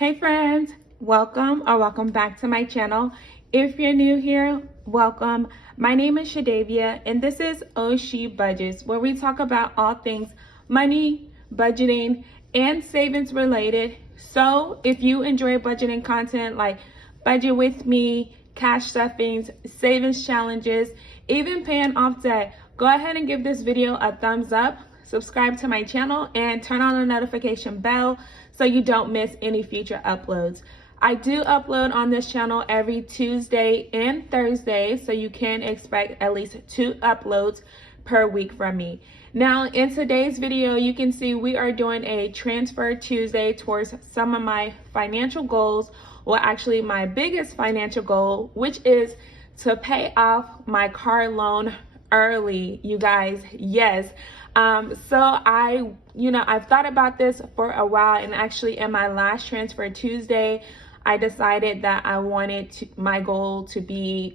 Hey friends, welcome back to my channel. If you're new here, welcome. My name is Shadavia and this is Ohshebudgets, where we talk about all things money, budgeting, and savings related. So if you enjoy budgeting content like budget with me, cash stuffings, savings challenges, even paying off debt, go ahead and give this video a thumbs up, subscribe to my channel, and turn on the notification bell so you don't miss any future uploads. I do upload on this channel every Tuesday and Thursday, so you can expect at least 2 uploads per week from me. Now, in today's video, you can see we are doing a transfer Tuesday towards some of my financial goals. Well, actually my biggest financial goal, which is to pay off my car loan early, you guys. Yes. So I've thought about this for a while, and actually in my last transfer Tuesday, I decided that I wanted my goal to be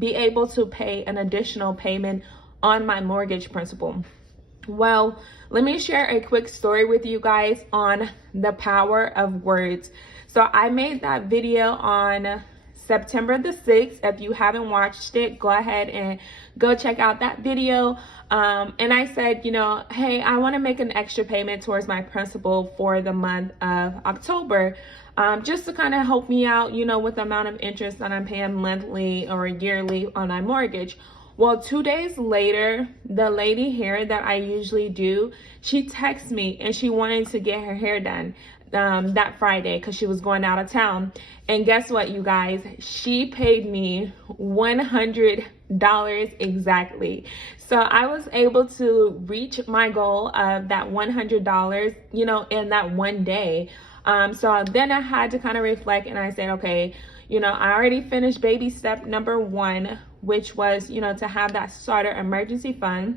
able to pay an additional payment on my mortgage principal. Well, let me share a quick story with you guys on the power of words. So I made that video on September the 6th. If you haven't watched it, go ahead and go check out that video. And I said, hey, I want to make an extra payment towards my principal for the month of October, just to kind of help me out, with the amount of interest that I'm paying monthly or yearly on my mortgage. Well, 2 days later, the lady here that I usually do, she texted me and she wanted to get her hair done that Friday because she was going out of town. And guess what, you guys? She paid me $100 exactly. So I was able to reach my goal of that $100, in that one day. So then I had to kind of reflect, and I said, okay, I already finished baby step number 1, which was, to have that starter emergency fund.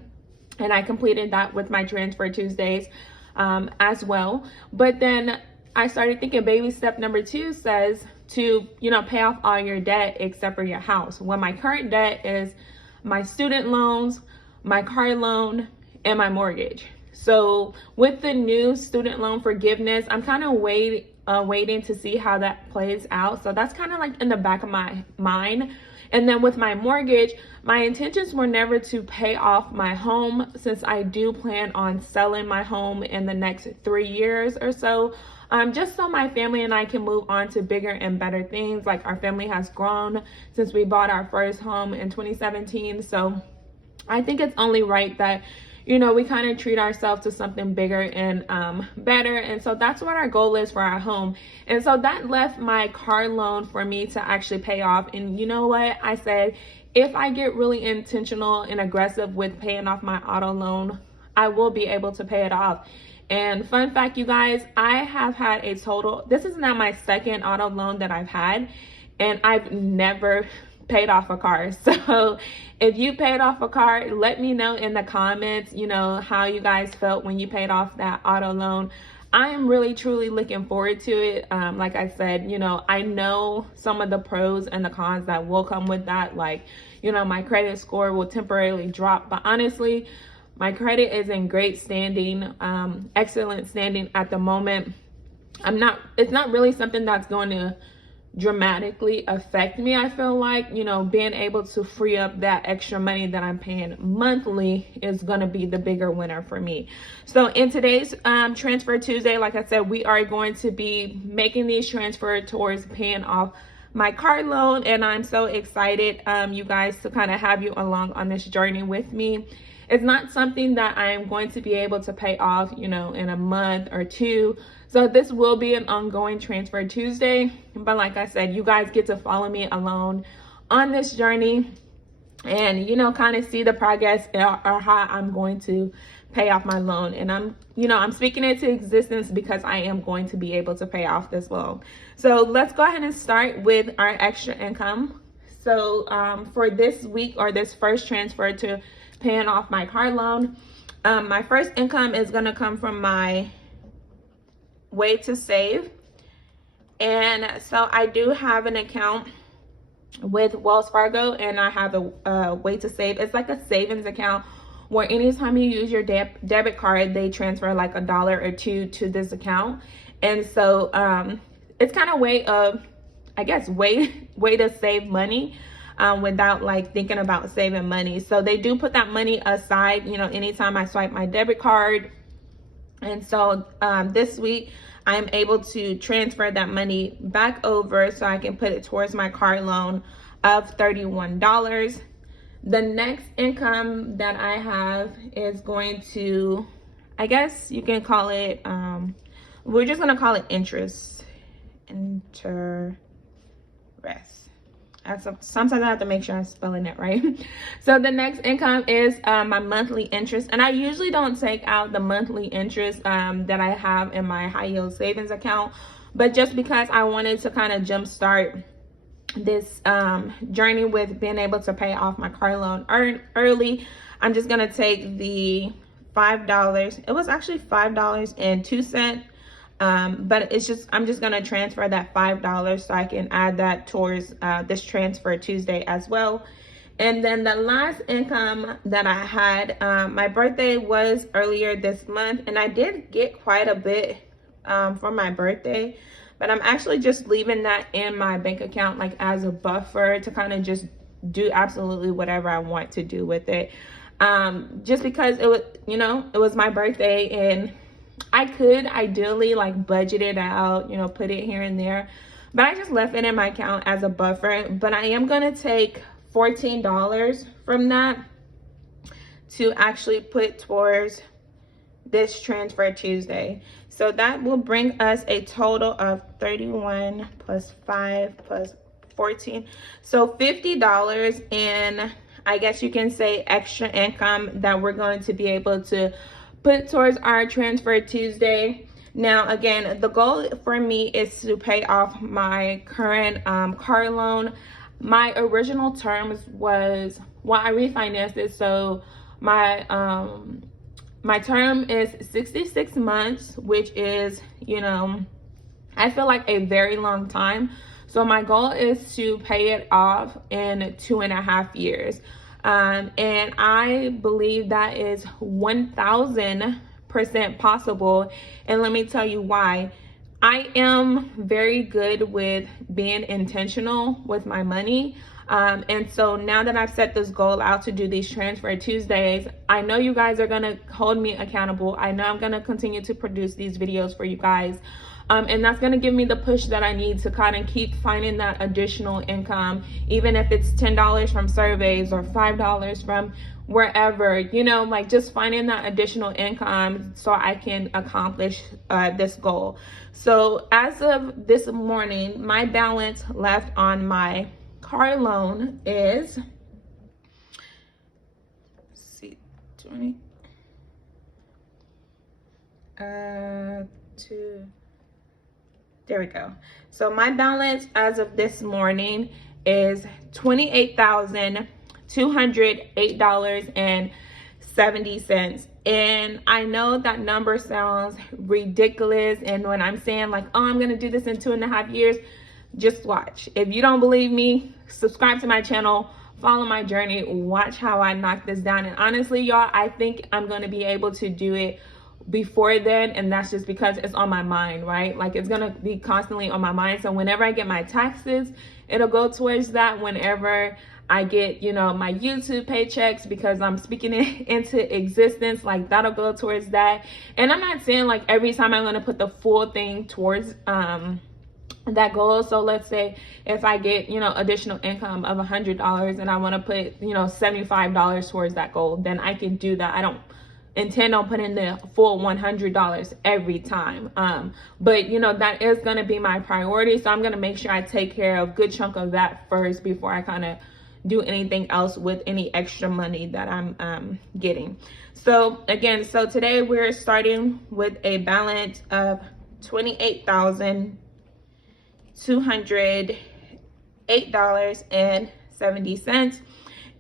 And I completed that with my transfer Tuesdays as well. But then I started thinking baby step number 2 says to, pay off all your debt except for your house. Well, my current debt is my student loans, my car loan, and my mortgage. So with the new student loan forgiveness, I'm kind of waiting to see how that plays out. So that's kind of like in the back of my mind. And then with my mortgage, my intentions were never to pay off my home, since I do plan on selling my home in the next 3 years or so. Just so my family and I can move on to bigger and better things. Like, our family has grown since we bought our first home in 2017. So I think it's only right that, we kind of treat ourselves to something bigger and better. And so that's what our goal is for our home. And so that left my car loan for me to actually pay off. And you know what? I said, if I get really intentional and aggressive with paying off my auto loan, I will be able to pay it off. And fun fact, you guys, I have had a total, this is now my second auto loan that I've had, and I've never paid off a car. So if you paid off a car, let me know in the comments, how you guys felt when you paid off that auto loan. I am really truly looking forward to it. Like I said, I know some of the pros and the cons that will come with that. Like, my credit score will temporarily drop, but honestly, my credit is in great standing, excellent standing at the moment. It's not really something that's going to dramatically affect me. I feel like, being able to free up that extra money that I'm paying monthly is going to be the bigger winner for me. So in today's transfer Tuesday, like I said, we are going to be making these transfers towards paying off my car loan. And I'm so excited, you guys, to kind of have you along on this journey with me. It's not something that I am going to be able to pay off, in a month or 2. So this will be an ongoing transfer Tuesday. But like I said, you guys get to follow me along on this journey and, kind of see the progress or how I'm going to pay off my loan. And I'm speaking it to existence because I am going to be able to pay off this loan. So let's go ahead and start with our extra income. So for this week, or this first transfer to paying off my car loan, my first income is going to come from my way to save. And so I do have an account with Wells Fargo, and I have a way to save. It's like a savings account where anytime you use your debit card, they transfer like $1 or $2 to this account. And so it's kind of way of, I guess, way to save money without like thinking about saving money. So they do put that money aside, you know, anytime I swipe my debit card. And so this week I'm able to transfer that money back over so I can put it towards my car loan of $31. The next income that I have is going to, I guess you can call it, we're just gonna call it interest. Sometimes I have to make sure I'm spelling it right. So the next income is my monthly interest. And I usually don't take out the monthly interest that I have in my high yield savings account. But just because I wanted to kind of jumpstart this journey with being able to pay off my car loan early, I'm just gonna take the $5. It was actually $5.02. But it's just, I'm just gonna transfer that $5 so I can add that towards this transfer Tuesday as well. And then the last income that I had, my birthday was earlier this month, and I did get quite a bit for my birthday, but I'm actually just leaving that in my bank account like as a buffer to kind of just do absolutely whatever I want to do with it. Just because it was, you know, it was my birthday, and I could ideally like budget it out, you know, put it here and there, but I just left it in my account as a buffer. But I am going to take $14 from that to actually put towards this transfer Tuesday. So that will bring us a total of 31 plus 5 plus 14. So $50, and I guess you can say extra income that we're going to be able to put towards our transfer Tuesday. Now, again, the goal for me is to pay off my current car loan. My original terms was, well, I refinanced it, so my my term is 66 months, which is, you know, I feel like a very long time. So my goal is to pay it off in 2.5 years. And I believe that is 1000% possible. And let me tell you why. I am very good with being intentional with my money. And so now that I've set this goal out to do these transfer Tuesdays, I know you guys are going to hold me accountable. I know I'm going to continue to produce these videos for you guys. And that's going to give me the push that I need to kind of keep finding that additional income, even if it's $10 from surveys or $5 from wherever, you know, like just finding that additional income so I can accomplish this goal. So as of this morning, my balance left on my car loan is, let's see, 20, 2, there we go. So my balance as of this morning is $28,208.70. And I know that number sounds ridiculous. And when I'm saying like, oh, I'm gonna do this in 2.5 years, just watch. If you don't believe me, subscribe to my channel, follow my journey, watch how I knock this down. And honestly, y'all, I think I'm gonna be able to do it before then, and that's just because it's on my mind, right? Like it's gonna be constantly on my mind. So whenever I get my taxes, it'll go towards that. Whenever I get, you know, my YouTube paychecks, because I'm speaking it into existence, like that'll go towards that. And I'm not saying like every time I'm gonna put the full thing towards that goal. So let's say if I get, you know, additional income of $100 and I want to put, you know, $75 towards that goal, then I can do that. I don't intend on putting the full $100 every time, but you know, that is going to be my priority. So I'm going to make sure I take care of a good chunk of that first before I kind of do anything else with any extra money that I'm getting. So again, so today we're starting with a balance of $28,208.70.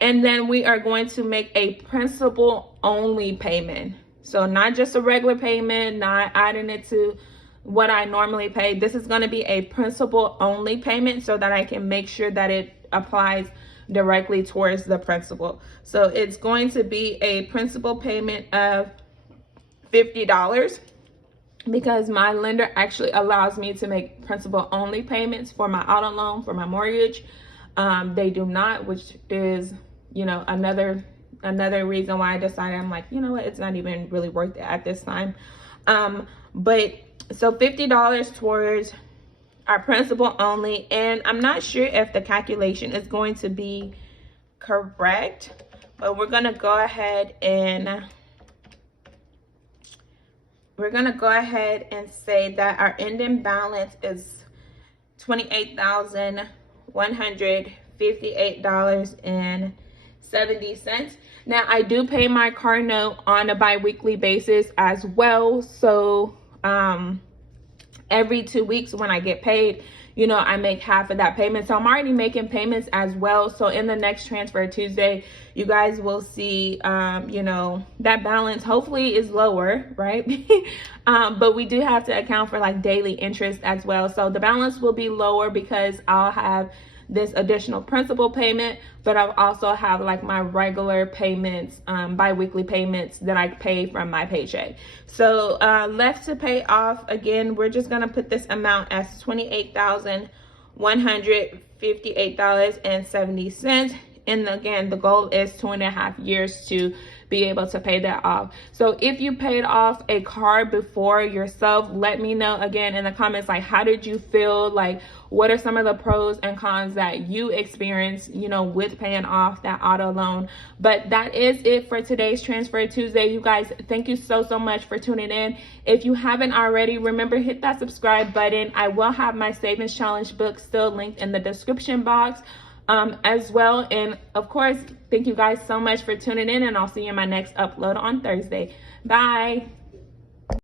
And then we are going to make a principal only payment. So not just a regular payment, not adding it to what I normally pay. This is going to be a principal only payment so that I can make sure that it applies directly towards the principal. So it's going to be a principal payment of $50. because my lender actually allows me to make principal only payments for my auto loan, for my mortgage. They do not, which is, you know, another reason why I decided, I'm like, you know what, it's not even really worth it at this time. But so $50 towards our principal only, and I'm not sure if the calculation is going to be correct, but we're gonna go ahead and say that our ending balance is $28,158.70. Now, I do pay my car note on a bi-weekly basis as well. So every 2 weeks when I get paid, you know, I make half of that payment. So I'm already making payments as well. So in the next Transfer Tuesday, you guys will see, you know, that balance hopefully is lower, right? But we do have to account for like daily interest as well. So the balance will be lower because I'll have this additional principal payment, but I'll also have like my regular payments, bi-weekly payments that I pay from my paycheck. So left to pay off, again, we're just gonna put this amount as $28,158.70. And again, the goal is 2.5 years to be able to pay that off. So if you paid off a car before yourself, let me know again in the comments, like, how did you feel? Like, what are some of the pros and cons that you experienced, you know, with paying off that auto loan? But that is it for today's Transfer Tuesday. You guys, thank you so much for tuning in. If you haven't already, remember, hit that subscribe button. I will have my Savings Challenge book still linked in the description box as well. And of course, thank you guys so much for tuning in, and I'll see you in my next upload on Thursday. Bye.